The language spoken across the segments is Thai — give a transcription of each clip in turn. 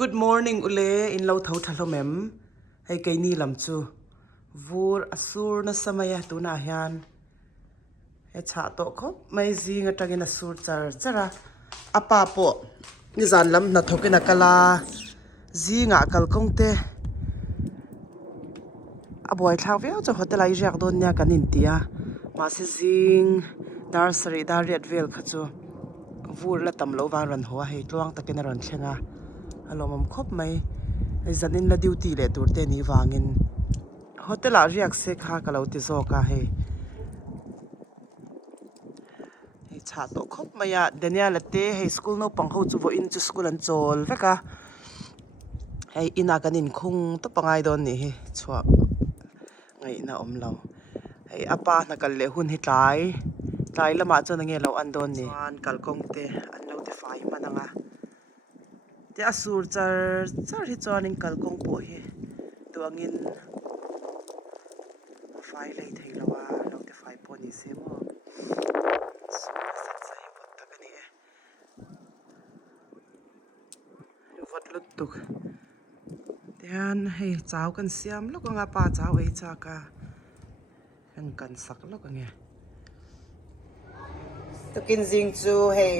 Good morning ule in lo thau thalo mem hei ke ni lam chu vur asur na samaya tu na hian he cha to kho mai zinga tagin asur chara apa po ni zan lam na thokina kala zinga kal kongte aboy thau veo cho hotel ai jak don nya kanin tia ma se zing nursery da riat vel khachu vur la tam lo wa ran ho hei tluang takin ran thlenga alomam khop mai zanin la duty le turte ni wangin hotel a riak se kha kalo ti zo ka he cha to khop maya denia late he school no pang ho chu vo in chu school an chol veka hey ina kanin khung to pangai don ni he chwa ngai na omlo hey apa na kal le hun hi tlai lama chu na nge lo an don ni an kal kong te an notify mananga te asur char hi chuanin kalkong po hi tuangin file lei theilawa notify po ni se mo sai pot takani vot lut tuk tian hei chaw kan siam lok anga pa chaw ei cha ka kan sak lok ange tukin jing chu hei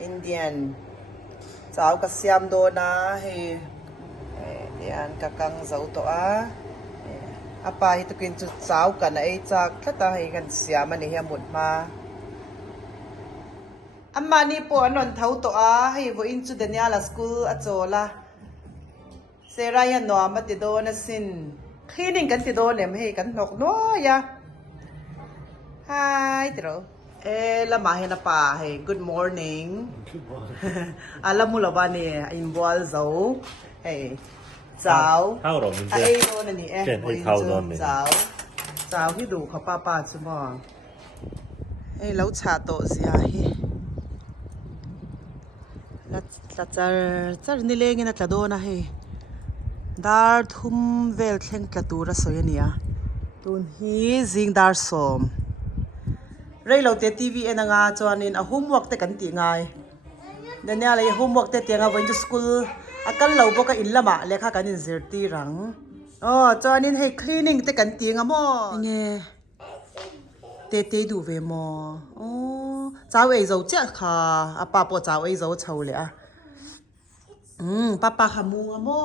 Indian cháu ka siam do na he yan kakang zau to apa hi tukin chu cháu kan ai chak thata he kan siam ani hi mut ma amma ni po anon thau to he vo in chu daniala school a chola sera ya no ma ti do na sin cleaning kan ti do nem he kan nok no ya hi tro lama hena pa hey good morning alam mo la ba ni involve zo hey chào ai do na ni chào hi du kha pa chu mo hey lo cha to zia hi la char ni leng na tla do na he dar thum vel thleng tla tura soyania tun hi jing dar som Railo te TV enanga chuanin a homework te kan ti ngai dania le homework te tianga voin to school akal lo boka illama lekha kanin zirti rang chuanin hei cleaning te kan ti nga mo nge te du ve mo chaw ei zo cha kha apa po chaw ei zo chho le papa hamu nga mo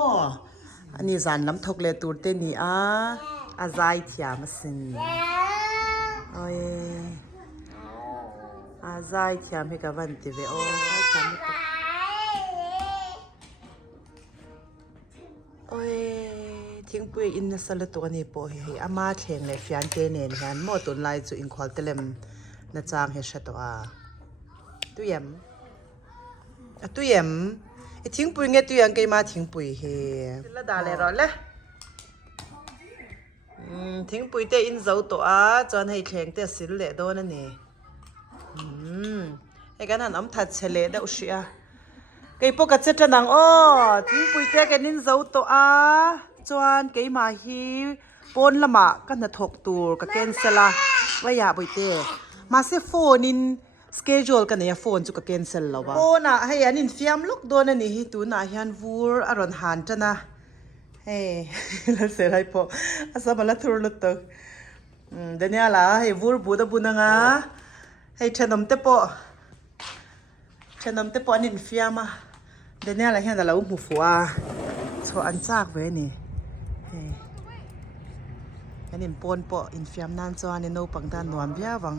ani zan lam thok le tur te ni azai thia masin oi azai thiam he ka van ti ve azai thiam oi thing pui in na sala to ani po he ama thleng le fian te nen han mo tun lai chu in khwal telem na chang he sha to tuyam e thing pui nge tuyang ke ma thing pui he la da le ro le thing pui te in zo to chon hei thleng te sil le do na niไอ้กันหันอมทัดเฉลได้อุชิไก่ปกติจะนังทิ้งปุยเตะกันนินเจ้าตัวจวนไก่มาฮีปนละมากันจะถกตัวกับเกนเซล่าว่าอย่าปุยเตะมาเซโฟนินสเกจ l กันเนี่ยโฟนจุกับเกนเซลแล้ววะโฟน่ะให้ยันนินฟิมลูกโดนนี่ฮิตูน่ะยันวูร์อรอนหันจ้ะนะเฮ้แล้วเสร็จให้พออาสามาละทุรลุตตเดี๋ยวนี้ล่ะให้วูร์บูดบุญงะให้ขนมเตปอนินฟิอามาเดี๋ยวนี้อะไรเห็นแต่เราหมูฟัวโชว์อันจากเว้ยนี่อันนี้ปนปออินฟิามนั่นจอนี่โนปังด้านนวมเบี้ยวัง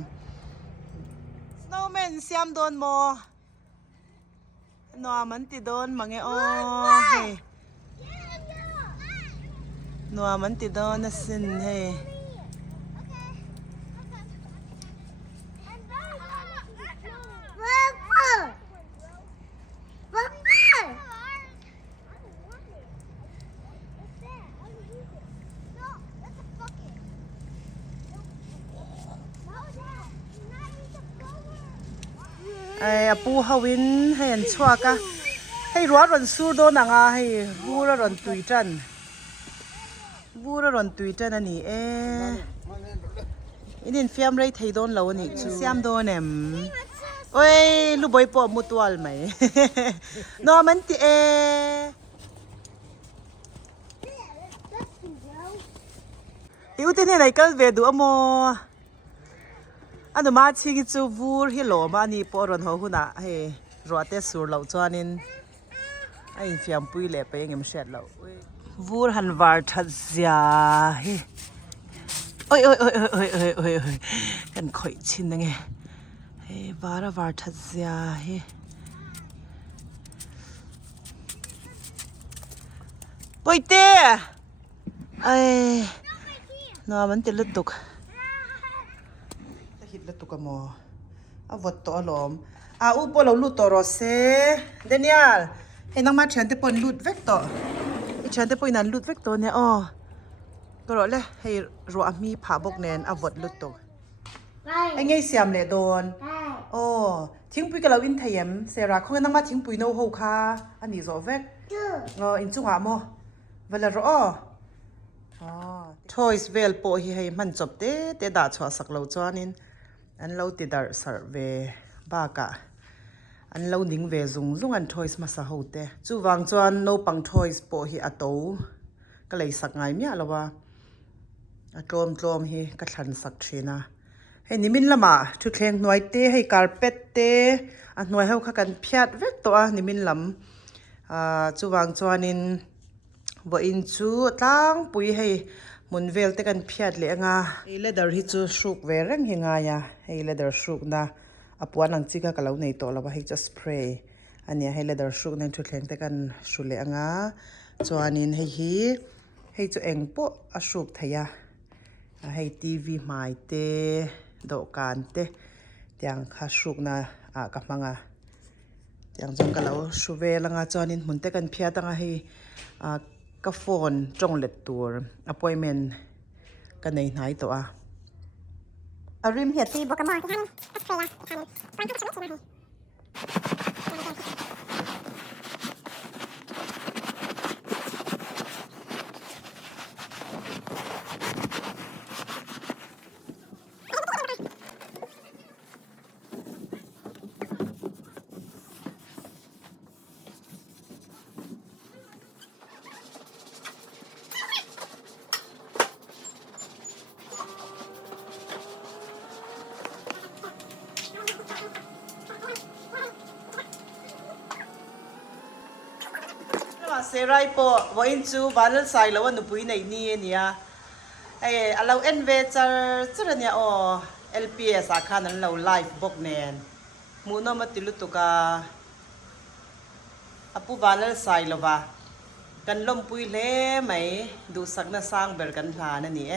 สโนว์แมนเสียมโดนโมนวมันติโดนมังเอเฮ้นวมันติโดนนะสินเฮ้ปูฮาวินให้อันชัวกะให้รัวรอนสู้โดนงาให้บูรอนตุยจันอันนี้อินินฟิมไรไทยโดนเรานี่เสียมโดนเอ็ม โอ้ยลูกบอยปอมุตัวไหมนอมันติอิวเตนี่ไหนก็เวดูอโมอันนู้มาชิงจูวูร์ฮิโลมานี่ปอรอนหัวหุ่นอะเฮ้รอเตสูร์เหล่าจวนนินไอ้เฟียมปุยเล่ไปยังเอ็มเช็ดเหล่าวูร์ฮันวาร์ทัดเซียเฮ้โอ้ยกันข่อยชินนะไงเฮ้วาร์ทัดเซียเฮ้ปุยเต้ไอ้นอมันติดลุตุกฮิตลุตุกมอเอาวัดตัวลมอุปเราลุตตัวรสเซเดนิเอลเห็นน้องมาเชิญเตปนลุดเวกตัวเชิญเตปนนั้นลุดเวกตัวเนี่ยก็รอเลยให้รัวมีผ่าบกแนนเอาวัดลุดตัวไอ้ไงเสียมเลยโดนทิ้งปุยกับเราอินเทียมเสระเขาน้องมาทิ้งปุยโน่หูค่ะอันนี้โซเวกอินจุงหามอเวลารอchoice vel po hi hei man chop te da chwa sak lo chuanin an lo ti dar sar ve ba ka an lo ning ve zung an choice ma sa ho te chu wang chuan no pang choice po hi ato ka lei sak ngai mia lawa a tlom hi ka thlan sak thina hei nimin lama thu thleng noi te hei carpet te a noi ho kha kan phiat vek to a nimin lam chu wang chuanin vawiin chu tlang pui hei mun vel te kan phiat le anga hei leather hi chu shruk ve reng hi nga ya hei leather shruk na apuan ang chika kalau nei to lawa hei chu spray ania hei leather shruk nen thu thleng te kan hru le anga chuanin hei chu eng po a shruk thaya hei tv mai te dawhkan te tiang kha shruk na ka hmanga tiang jong kalau hru ve langa chuanin mun te kan phiat anga hei ka phone trong let tur appointment ka nei nai to arim hi ti boka ma kan aspeyaเซไรปอว่าอินจูวันละสายแล้ววันหนูปุยในนี่เนี่ยเราเอ็นเวจร์เนี่ยLPS อาคารนั้นเราไลฟ์บอกแนนมูนมาติลุตุกาปูวันละสายแล้ววะกันล้มปุยเล่ไหมดูสักน่าสร้างเบอร์กันหานั่นนี่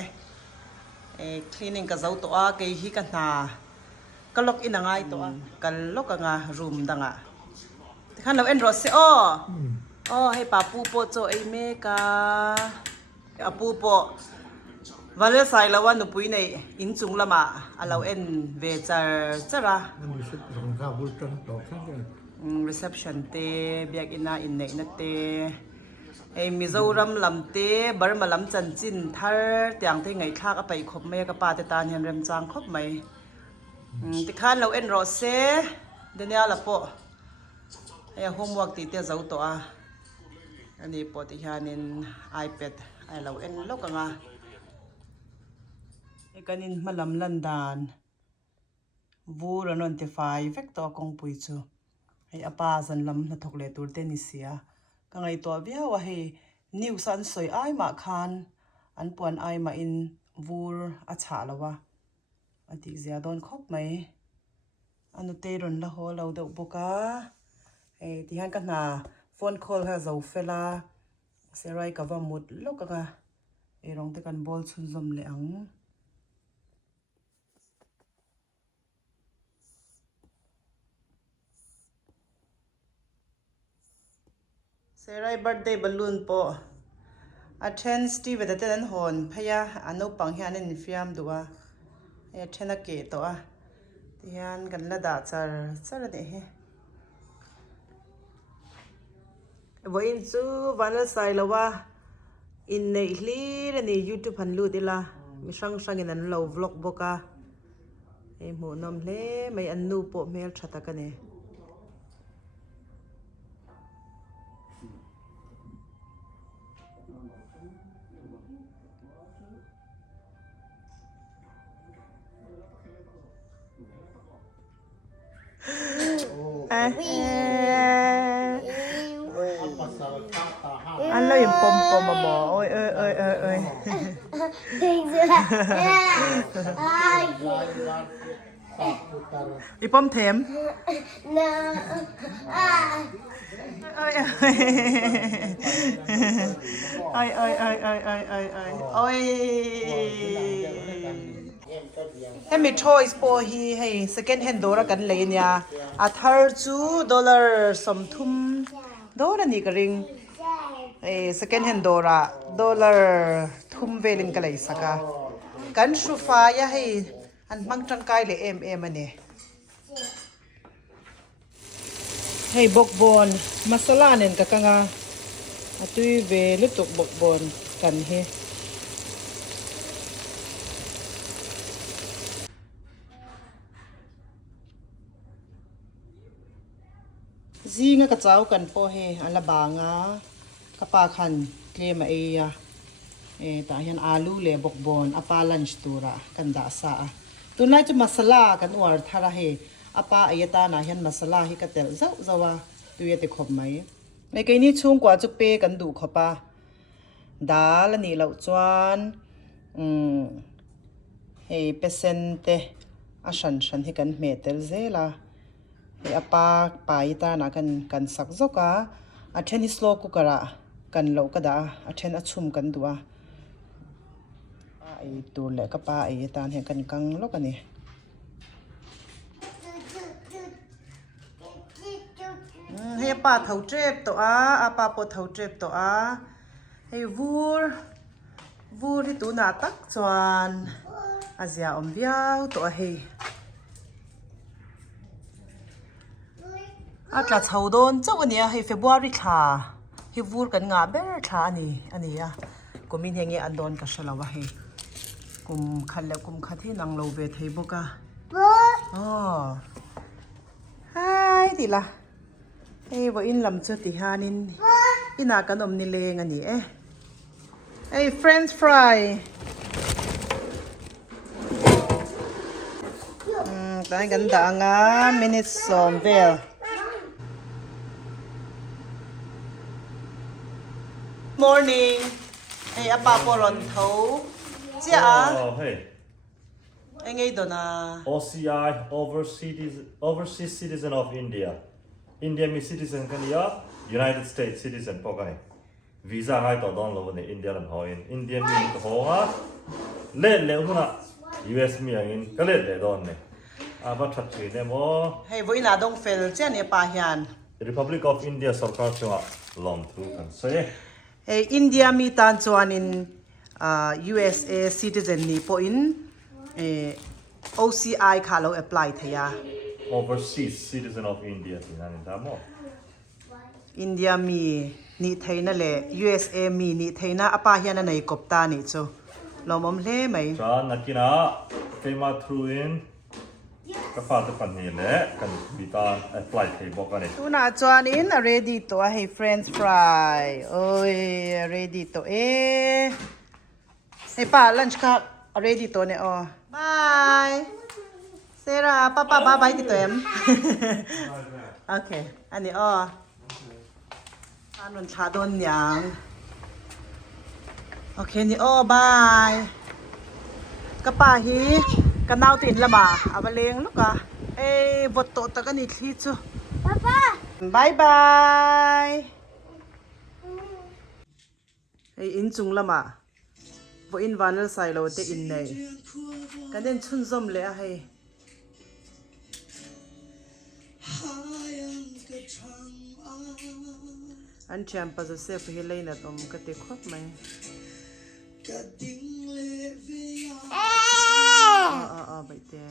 คลีนิ่งกับเจ้าตัวเกยฮิกันหาก็ล็อกอินง่ายตัวกันล็อกง่ารูมดังที่ขันเราเอ็นรถเสียให้ป้าปูโปโจไอเมกาปูโปวันละสายแล้ววันหนูปุยในอินจุงละมาเราเอ็นเวจร์ระreception เตเบียกอินาอินเนกนัตเตมิโซรัมลำเตบาร์มาลำจันจินทาร์ต่างที่ไงทากไปขบเมกป้าเตตานเห็นเริ่มจางขบไหมที่ขันเราเอ็นรถเซเดนยาละโปให้โฮมเวิร์กตีเตเจ้าตัวอันนี้ปฏิหาริน iPad เราเอ็นโลกงากันนินมาลำลันดานวูรนนเตไฟเฟกตัวกงปุยจูให้อปาสันลำนัทกเลตูเตนิเซียกังไอตัวเบี้ยวว่าให้นิวสันสวยไอมาคานอันปวนไอมาอินวูรอาชาละวะอันที่เสียโดนคบไหมอันนุเตรนละหัวเราเดาบุกาที่ฮันกันนาฟอนคอลฮะเจ้าเฟลาเซไรกับว่ามุดลูกกะร้องแต่กันบอลชุนจมเหลียงเซไรเบิร์ดเดย์บอลลูนปออาเชนสตีเวดเตนฮอนพยาอันนู้ปังฮิอันนินฟิอัมดัวอาเชนนักเกตัวที่ฮันกันละดาจาร์เดะว่าอินซูวันละสายแล้วว่าอินในหลีร์ใน YouTube พันลูดิละมีช่างอินนั้นเรา vlog บอก หมูนมเล่ไม่อันนูโปเมลชัตกันเนี่ยอันเราอย่างปมมาหมอโอ้ยอีปมเทมโอ้ยให้มี choice พอฮีให้ second hand ดูระกันเลยเนี่ย$2 สมทุมโดระนี่กริงsecond hand ดูระ$ทุ่มเวลินกันเลยสักกันชูฟ้ายให้อันมังจังไกเลยมันเนี่ยให้บกบอนมาสลาเนี่ยกับกังอาตุยเวลุตุกบกบอนกันเฮซีงกระเจ้ากันโปเฮอันละบางกระปาคันเกลมาตาเห็นอาลูเลบกบอนอปาลันชตูระกันดาสาตัวนั้นจะมาสลากันอวดทาระเฮอปาตานาเห็นมาสลาฮิกเตลเจ้าวตัวเยติขบไหมในกรณีช่วงกว่าจะเปกันดูขบดาลนี่เราจวนเปอร์เซ็นต์ฉันให้กันเมตลเซล่ะอปาตานากันสักจกเทนนิสโลกุกระกันโลกดาเทนชุมกันดัวตัวเล็กตาเห็นกันกังโลกันนี่ให้ป้าเท่าเจ็บตัวป้าปวดเท่าเจ็บตัวให้วูที่ตัวหน้าตักจวนอาเซียอมเบียวตัวให้ตราเช่าโดนเจ้าวันนี้ให้เฟบรุรีให้วูกันงาเบอร์ชาอันนี้กูมีเงี้ยอันโดนกับฉลาวให้กุมขัดแล้วกุมขัดที่นางโลเวทให้บุกอ๋อไฮดีละว่าอินลำจุดที่ฮานินอินากันอมนิเลงอันนี้French fry ตอนกันด่างมินิสอมเวลMorning อาปาปอรอนเท้าเจ้าไงตัวน่ะ OCI Overseas Citizen of Indiaมี citizen กันยา United States citizen พวกกันวีซ่าให้ต่อดอนเราในอินเดียลำหอยอินเดียมีก็หัวเล่นเร็วขนาด US มีอย่างนี้ก็เล่นเร็วดอนเนี่ยว่าชัดเจนเนี่ยมั้งให้วินาดงเฟลเจ้าเนี่ยปาฮิอัน Republic of India สกัดจังหวะลองทุกันเซ่อินเดียมีตานจวนอินUSA citizen นี่พออินOCI ขาเรา apply เทีย Overseas Citizen of India ที่นั่นนี่ตามมั้งอินเดียมีนี่ไทยนั่นแหละ USA มีนี่ไทยน่ะอาปาฮิอันในกบตานี่จ้ะเรามอมเล่ไหมจ้านักกินเคยมาทรูอินก็ฟาดตุกันนี่แหละกันบีตา apply เทบอกกันนี่ตัวน่าจวนอิน ready ตัวให้ French fry โอ้ย ready ตัวให้ป้า lunch ค่ะ ready ตัวเนี่ยอ๋อ bye เซราป้าบายติดตัวเอ็มโอเคอันนี้อ๋ออันนั้นชาโดนยังโอเคนี่อ๋อบายกระป๋าฮีกันเอาติดละบ่าเอาไปเลี้ยงลูกอ่ะบทโตตะกันอีกทีจูป้าบายอินจุงละบ่าพออินวานแล้วใส่เราเตอินเลยกันเด่นชุนซอมเลยอะให้อันแชมป์ปัสเซฟให้เลยนะตอมก็เตะครบไหมไปเตะ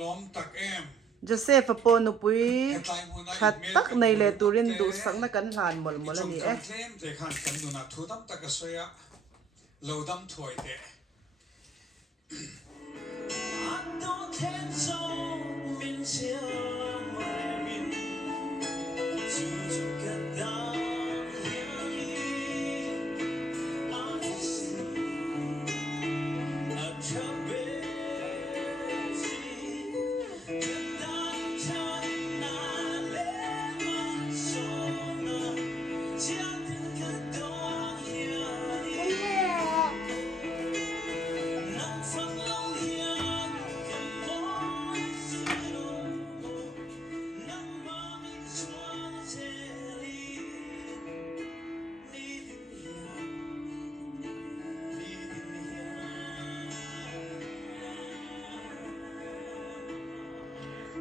ล้อมตักเอ็ม Joseph po no pui that tak nei le turin du sang na kan han mol mol ani e เล่มเด็กขันกันดูนะทุดำตักสวยเราดำถอยเดะ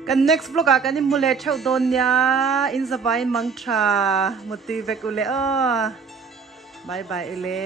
kan next vlog a kan ni mule thau don nya in zawai mangtha motivate ule bye bye ule